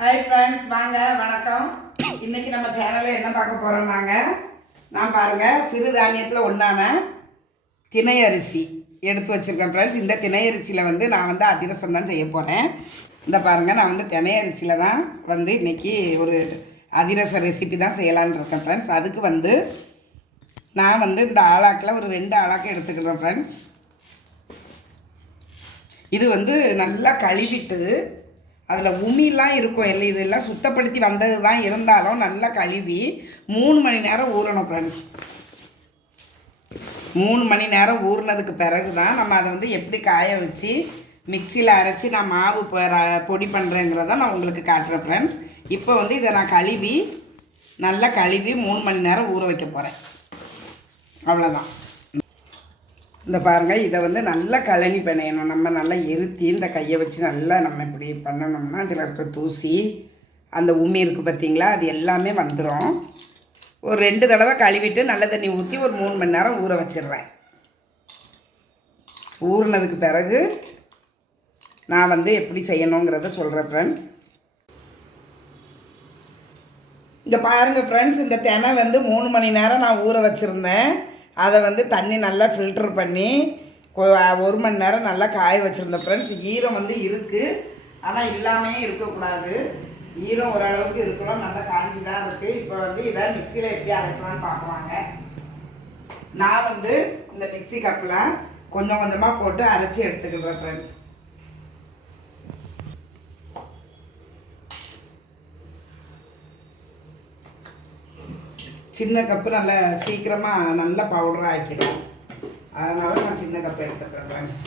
Hi friends, வாங்க வணக்கம். இன்றைக்கி நம்ம சேனலில் என்ன பார்க்க போகிறோம்னாங்க, நான் பாருங்கள் சிறுதானியத்தில் ஒன்றான திணை அரிசி எடுத்து வச்சுருக்கேன் ஃப்ரெண்ட்ஸ். இந்த திணை அரிசியில் வந்து நான் வந்து அதிரசம் தான் செய்ய போகிறேன். இந்த பாருங்கள், நான் வந்து திணை அரிசியில் தான் வந்து இன்றைக்கி ஒரு அதிரச ரெசிபி தான் செய்யலான்னு இருக்கேன் ஃப்ரெண்ட்ஸ். அதுக்கு வந்து நான் வந்து இந்த ஆளாக்கில் ஒரு 2 ஆளாக்கு எடுத்துக்கிறேன் ஃப்ரெண்ட்ஸ். இது வந்து நல்லா கழுவிட்டு அதில் உமிலாம் இருக்கும் இல்லை, இதெல்லாம் சுத்தப்படுத்தி வந்தது தான் இருந்தாலும் நல்லா கழுவி 3 மணி நேரம் ஊறணும் ஃப்ரெண்ட்ஸ். 3 மணி நேரம் ஊறினதுக்கு பிறகு தான் நம்ம அதை வந்து எப்படி காய வச்சு மிக்சியில் அரைச்சி நான் மாவு பொடி பண்ணுறேங்கிறத நான் உங்களுக்கு காட்டுறேன் ஃப்ரெண்ட்ஸ். இப்போ வந்து இதை நான் நல்லா கழுவி 3 மணி நேரம் ஊற வைக்க போகிறேன். அவ்வளோதான். இந்த பாருங்கள், இதை வந்து நல்லா கழனி பிணையணும். நம்ம நல்லா எருத்தி இந்த கையை வச்சு நல்லா நம்ம இப்படி பண்ணணும்னா அதில் இருக்க தூசி அந்த உமி இருக்குது பார்த்தீங்களா, அது எல்லாமே வந்துடும். ஒரு 2 தடவை கழுவிட்டு நல்ல தண்ணி ஊற்றி ஒரு 3 மணி நேரம் ஊற வச்சிடுறேன். ஊறினதுக்கு பிறகு நான் வந்து எப்படி செய்யணுங்கிறத சொல்கிறேன் ஃப்ரெண்ட்ஸ். இங்கே பாருங்கள் ஃப்ரெண்ட்ஸ், இந்த தினை வந்து 3 மணி நேரம் நான் ஊற வச்சுருந்தேன். அதை வந்து தண்ணி நல்லா ஃபில்ட்ரு பண்ணி 1 மணி நேரம் நல்லா காய வச்சுருந்தேன் ஃப்ரெண்ட்ஸ். ஈரம் வந்து இருக்குது, ஆனால் இல்லாமே இருக்கக்கூடாது. ஈரம் ஓரளவுக்கு இருக்கலாம், நல்லா காஞ்சி தான் இருக்குது. இப்போ வந்து இதை மிக்சியில் எப்படி அரைக்கலான்னு பார்க்குவாங்க. நான் வந்து இந்த மிக்சி கப்பில் கொஞ்சம் கொஞ்சமாக போட்டு அரைச்சி எடுத்துக்கிடுறேன் ஃப்ரெண்ட்ஸ். சின்ன கப்பு நல்லா சீக்கிரமாக நல்லா பவுடராக ஆக்கிடும், அதனால் நான் சின்ன கப்பு எடுத்துக்கிறேன் ஃப்ரெண்ட்ஸ்.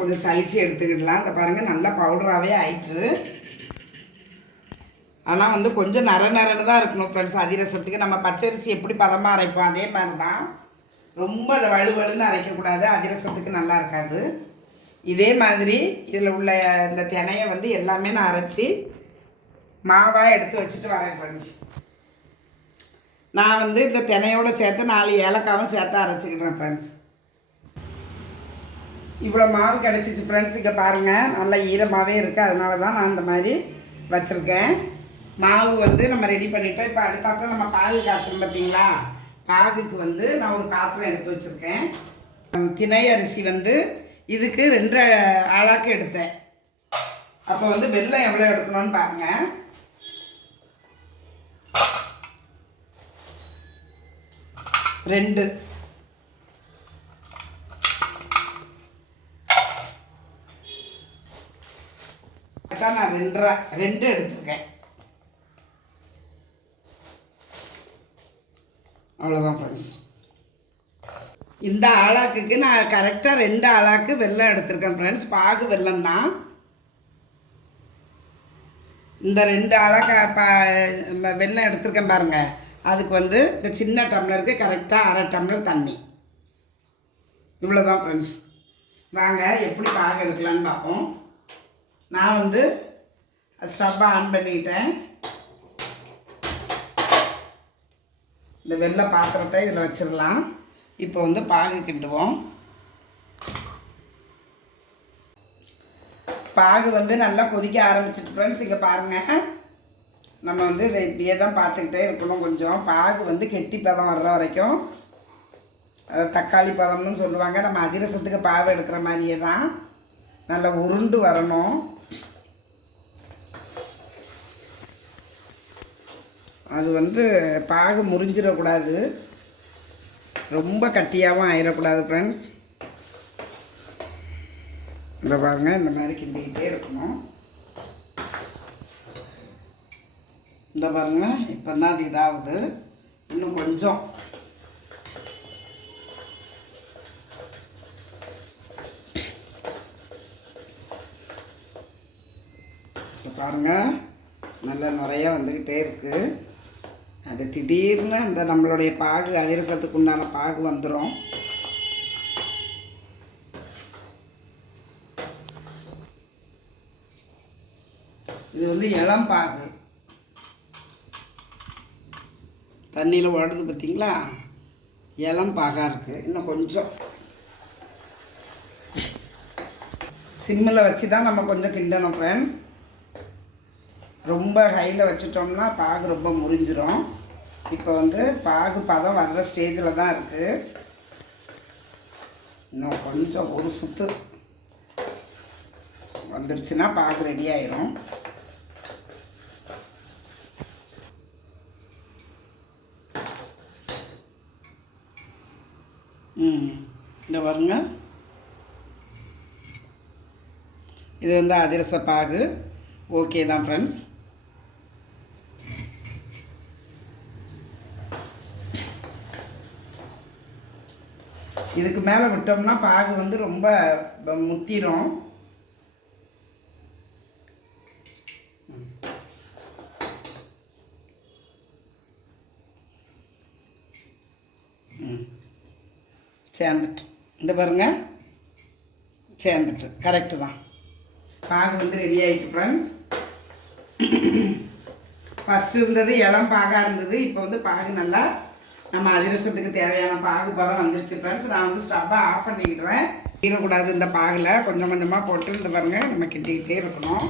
கொஞ்சம் சளிச்சு எடுத்துக்கிடலாம். இந்த பாருங்கள், நல்லா பவுடராகவே ஆயிட்டு. ஆனால் வந்து கொஞ்சம் நரன்னு தான் இருக்கணும் ஃப்ரெண்ட்ஸ். அதிரசத்துக்கு நம்ம பச்சரிசி எப்படி பதமாக அரைப்போம் அதே மாதிரி தான். ரொம்ப வலுவலுன்னு அரைக்கக்கூடாது, அதிரசத்துக்கு நல்லா இருக்காது. இதே மாதிரி இதில் உள்ள இந்த தினையை வந்து எல்லாமே நான் அரைச்சி மாவாக எடுத்து வச்சுட்டு வரேன் ஃப்ரெண்ட்ஸ். நான் வந்து இந்த தினையோடு சேர்த்து 4 ஏலக்காவும் சேர்த்து அரைச்சிக்கிட்டேன் ஃப்ரெண்ட்ஸ். இவ்வளோ மாவு கிடச்சிச்சு ஃப்ரெண்ட்ஸ். இங்கே பாருங்கள், நல்லா ஈரமாகவே இருக்குது, அதனால தான் நான் இந்த மாதிரி வச்சுருக்கேன். மாவு வந்து நம்ம ரெடி பண்ணிவிட்டோம். இப்போ அடுத்தாப்புல நம்ம பாகு காய்ச்சணும் பார்த்தீங்களா, பாகுக்கு வந்து நான் ஒரு பாத்திரம் எடுத்து வச்சுருக்கேன். திணை அரிசி வந்து இதுக்கு 2 ஆளாக்கு எடுத்தேன். அப்போ வந்து வெல்லம் எவ்வளோ எடுக்கணும்னு பாருங்கள். ரெண்டு நான் 2 எடுத்துருக்கேன். அவ்வளோதான் ஃப்ரெண்ட்ஸ். இந்த ஆளாக்குக்கு நான் கரெக்டாக 2 ஆளாக்கு வெல்லம் எடுத்திருக்கேன் ஃப்ரெண்ட்ஸ். பாகு வெல்லம் தான். இந்த 2 ஆளாக்கு வெல்லம் எடுத்திருக்கேன் பாருங்கள். அதுக்கு வந்து இந்த சின்ன டம்ளருக்கு கரெக்டாக 1/2 டம்ளர் தண்ணி. இவ்வளோ தான் ஃப்ரெண்ட்ஸ். வாங்க எப்படி பாகு எடுக்கலான்னு பார்ப்போம். நான் வந்து ஸ்டவ்வை ஆன் பண்ணிக்கிட்டேன். இந்த வெள்ளை பாத்திரத்தை இதில் வச்சிடலாம். இப்போ வந்து பாகு கிண்டுவோம். பாகு வந்து நல்லா கொதிக்க ஆரம்பிச்சிட்டு ஃப்ரெண்ட்ஸ். இங்கே பாருங்கள், நம்ம வந்து இதை இப்படியே தான் பார்த்துக்கிட்டே இருக்கணும். கொஞ்சம் பாகு வந்து கெட்டி பதம் வர்ற வரைக்கும், தக்காளி பதம்னு சொல்லுவாங்க. நம்ம அதிரசத்துக்கு பாகு எடுக்கிற மாதிரியே தான் நல்லா உருண்டு வரணும். அது வந்து பாகு முறிஞ்சிடக்கூடாது, ரொம்ப கட்டியாகவும் ஆயிடக்கூடாது ஃப்ரெண்ட்ஸ். இந்த பாருங்கள், இந்த மாதிரி கிண்டிக்கிட்டே இருக்கணும். இந்த பாருங்கள், இப்போ தான் அது இதாகுது. இன்னும் கொஞ்சம் பாருங்கள், நல்லா நிறையா வந்துக்கிட்டே இருக்குது. அது திடீர்னு அந்த நம்மளுடைய பாகு அதிரசத்துக்கு உண்டான பாகு வந்துடும். இது வந்து இளம் பாகு, தண்ணியில் ஓடுது பார்த்தீங்களா, இளம் பாகாக இருக்குது. இன்னும் கொஞ்சம் சிம்மில் வச்சு தான் நம்ம கொஞ்சம் கிண்டணும் ஃப்ரெண்ட்ஸ். ரொம்ப ஹையில் வச்சுட்டோம்னா பாகு ரொம்ப முறிஞ்சிரும். இப்போ வந்து பாகு பதம் வர்ற ஸ்டேஜில் தான் இருக்குது. இன்னும் கொஞ்சம் ஒரு சுற்று வந்துருச்சுன்னா பாகு ரெடி ஆயிரும். இந்த பாருங்க, இது வந்து அதிரச பாகு. ஓகே தான் ஃப்ரெண்ட்ஸ். இதுக்கு மேலே விட்டோம்னா பாகு வந்து ரொம்ப முத்திரும். சேர்ந்துட்டு இந்த பாருங்க, சேர்ந்துட்டு கரெக்டு தான். பாகு வந்து ரெடி ஆகிடுச்சு ஃப்ரெண்ட்ஸ். ஃபஸ்ட்டு இருந்தது இளம் பாகாக இருந்தது. இப்போ வந்து பாகு நல்லா நம்ம அதிரசத்துக்கு தேவையான பாகு பதம் வந்துருச்சு ஃப்ரெண்ட்ஸ். நான் வந்து ஸ்டவ்வை ஆஃப் பண்ணிக்கிடுறேன். தீரக்கூடாது இந்த பாகில் கொஞ்சம் கொஞ்சமாக போட்டு இந்த பாருங்க நம்ம கிண்டிக்கிட்டே இருக்கணும்.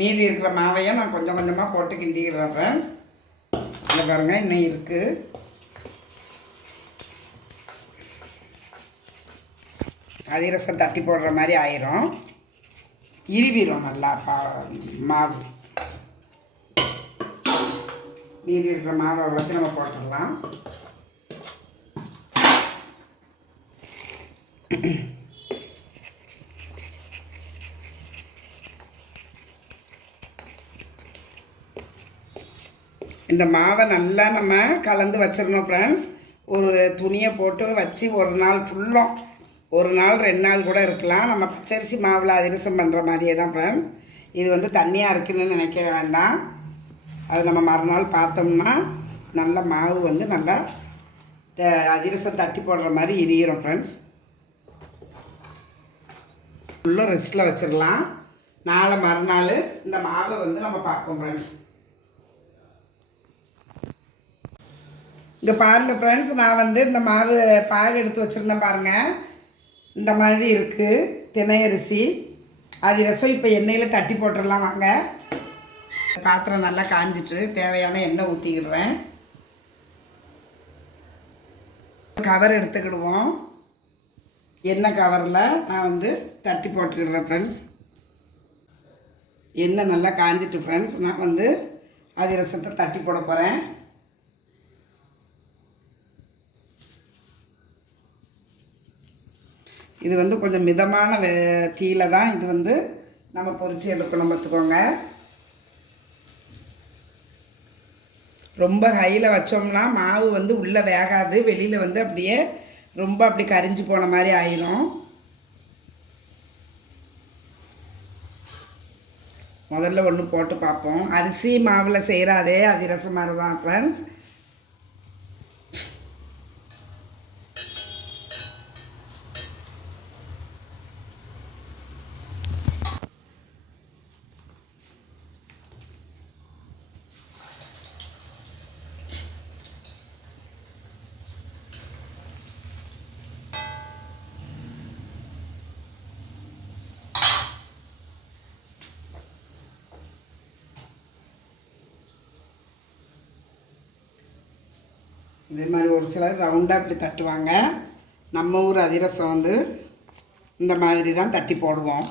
மீதி இருக்கிற மாவையும் நான் கொஞ்சம் கொஞ்சமாக போட்டு கிண்டிக்கிறேன் ஃப்ரெண்ட்ஸ். இந்த பாருங்க இன்னும் இருக்குது. அதிரசம் தட்டி போடுற மாதிரி ஆயிரும், இருவிரும் நல்லா மாவு. மீதி இருக்கிற மாவை வளர்த்து நம்ம போட்டுடலாம். இந்த மாவை நல்லா நம்ம கலந்து வச்சிடணும் ஃப்ரெண்ட்ஸ். ஒரு துணியை போட்டு வச்சு ஒரு நாள் ஃபுல்லும், ஒரு நாள் 2 நாள் கூட இருக்கலாம். நம்ம பச்சரிசி மாவில் அதிரசம் பண்ணுற மாதிரியே தான் ஃப்ரெண்ட்ஸ். இது வந்து தண்ணியாக இருக்குதுன்னு நினைக்க வேண்டாம். அது நம்ம மறுநாள் பார்த்தோம்னா நல்ல மாவு வந்து நல்லா அதிரசம் தட்டி போடுற மாதிரி எரியிடும் ஃப்ரெண்ட்ஸ். ஃபுல்லாக ரெஸ்ட்டில் வச்சிடலாம். நாளை மறுநாள் இந்த மாவை வந்து நம்ம பார்ப்போம் ஃப்ரெண்ட்ஸ். இங்கே பாருங்கள் ஃப்ரெண்ட்ஸ், நான் வந்து இந்த மாவு பாகு எடுத்து வச்சுருந்தேன் பாருங்கள். இந்த மாதிரி இருக்குது தினையரிசி அதிரசம். இப்போ எண்ணெயில் தட்டி போட்டுடலாம் வாங்க. பாத்திரம் நல்லா காஞ்சிட்டு தேவையான எண்ணெய் ஊற்றிக்கிடுறேன். கவர் எடுத்துக்கிடுவோம். எண்ணெய் கவரில் நான் வந்து தட்டி போட்டுக்கிடுறேன் ஃப்ரெண்ட்ஸ். எண்ணெய் நல்லா காஞ்சிட்டு ஃப்ரெண்ட்ஸ், நான் வந்து அதிரசத்தை தட்டி போட போகிறேன். இது வந்து கொஞ்சம் மிதமான தீயில தான் இது வந்து நம்ம பொரிச்சு எடுக்கணும் பார்த்துக்கோங்க. ரொம்ப ஹையில் வச்சோம்னா மாவு வந்து உள்ளே வேகாது, வெளியில் வந்து அப்படியே ரொம்ப அப்படி கரிஞ்சு போன மாதிரி ஆயிரும். முதல்ல ஒன்று போட்டு பார்ப்போம். அரிசி மாவில் செய்கிற அதே அதிரசம் மாதிரி தான் ஃப்ரெண்ட்ஸ். இதே மாதிரி ஒரு சிலர் ரவுண்டாக இப்படி தட்டுவாங்க. நம்ம ஊர் அதிரசம் வந்து இந்த மாதிரி தான் தட்டி போடுவோம்.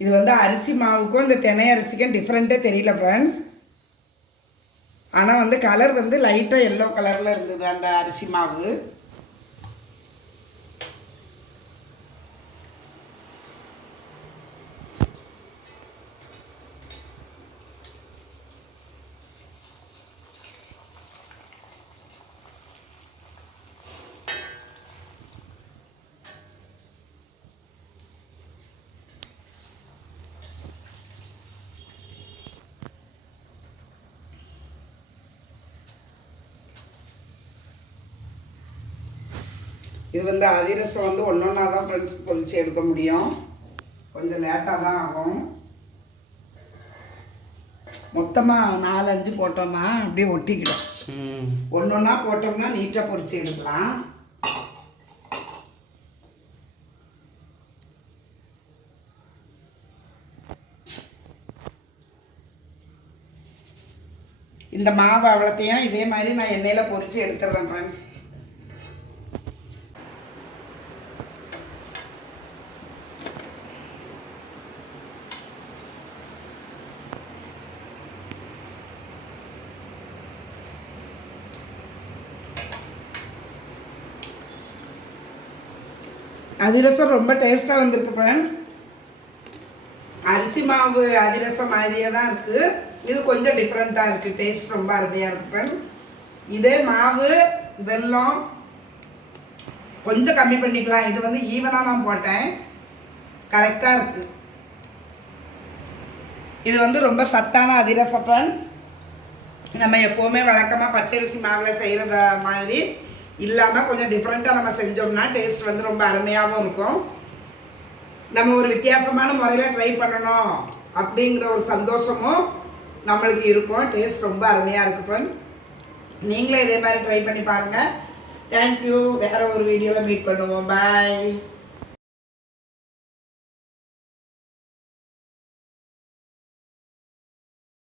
இது வந்து அரிசி மாவுக்கும் இந்த தினை அரிசிக்கும் டிஃப்ரெண்ட்டே தெரியல ஃப்ரெண்ட்ஸ். ஆனால் வந்து கலர் வந்து லைட்டாக எல்லோ கலரில் இருந்தது அந்த அரிசி மாவு. இது வந்து அதிரசம் வந்து ஒன்றா தான் ஃப்ரெண்ட்ஸ் பொரிச்சு எடுக்க முடியும், கொஞ்சம் லேட்டாக தான் ஆகும். மொத்தமாக 4-5 போட்டோம்னா அப்படியே ஒட்டிக்கிடும். ஒன்றா போட்டோம்னா நீட்டாக பொரிச்சு எடுக்கலாம். இந்த மாவு அவ்வளோத்தையும் இதே மாதிரி நான் எண்ணெயில் பொரித்து எடுத்துடுறேன் ஃப்ரெண்ட்ஸ். அதிரசம் ரொம்ப டேஸ்ட்டாக வந்திருக்கு ஃப்ரெண்ட்ஸ். அரிசி மாவு அதிரசம் மாதிரியே தான் இருக்குது, இது கொஞ்சம் டிஃப்ரெண்ட்டாக இருக்குது, டேஸ்ட் ரொம்ப அருமையாக இருக்குது ஃப்ரெண்ட்ஸ். இதே மாவு வெல்லம் கொஞ்சம் கம்மி பண்ணிக்கலாம், இது வந்து ஈவனாக நான் போட்டேன், கரெக்டாக இருக்குது. இது வந்து ரொம்ப சத்தான அதிரசம் ஃப்ரெண்ட்ஸ். நம்ம எப்போவுமே வழக்கமாக பச்சரிசி மாவில் செய்கிறத மாதிரி இல்லாமல் கொஞ்சம் டிஃப்ரெண்ட்டாக நம்ம செஞ்சோம்னா டேஸ்ட் வந்து ரொம்ப அருமையாகவும் இருக்கும். நம்ம ஒரு வித்தியாசமான முறையில் ட்ரை பண்ணணும் அப்படிங்கிற ஒரு சந்தோஷமும் நம்மளுக்கு இருக்கும். டேஸ்ட் ரொம்ப அருமையாக இருக்குது ஃப்ரெண்ட்ஸ். நீங்களே இதே மாதிரி ட்ரை பண்ணி பாருங்கள். தேங்க்யூ. வேறு ஒரு வீடியோவில் மீட் பண்ணுவோம். பாய்.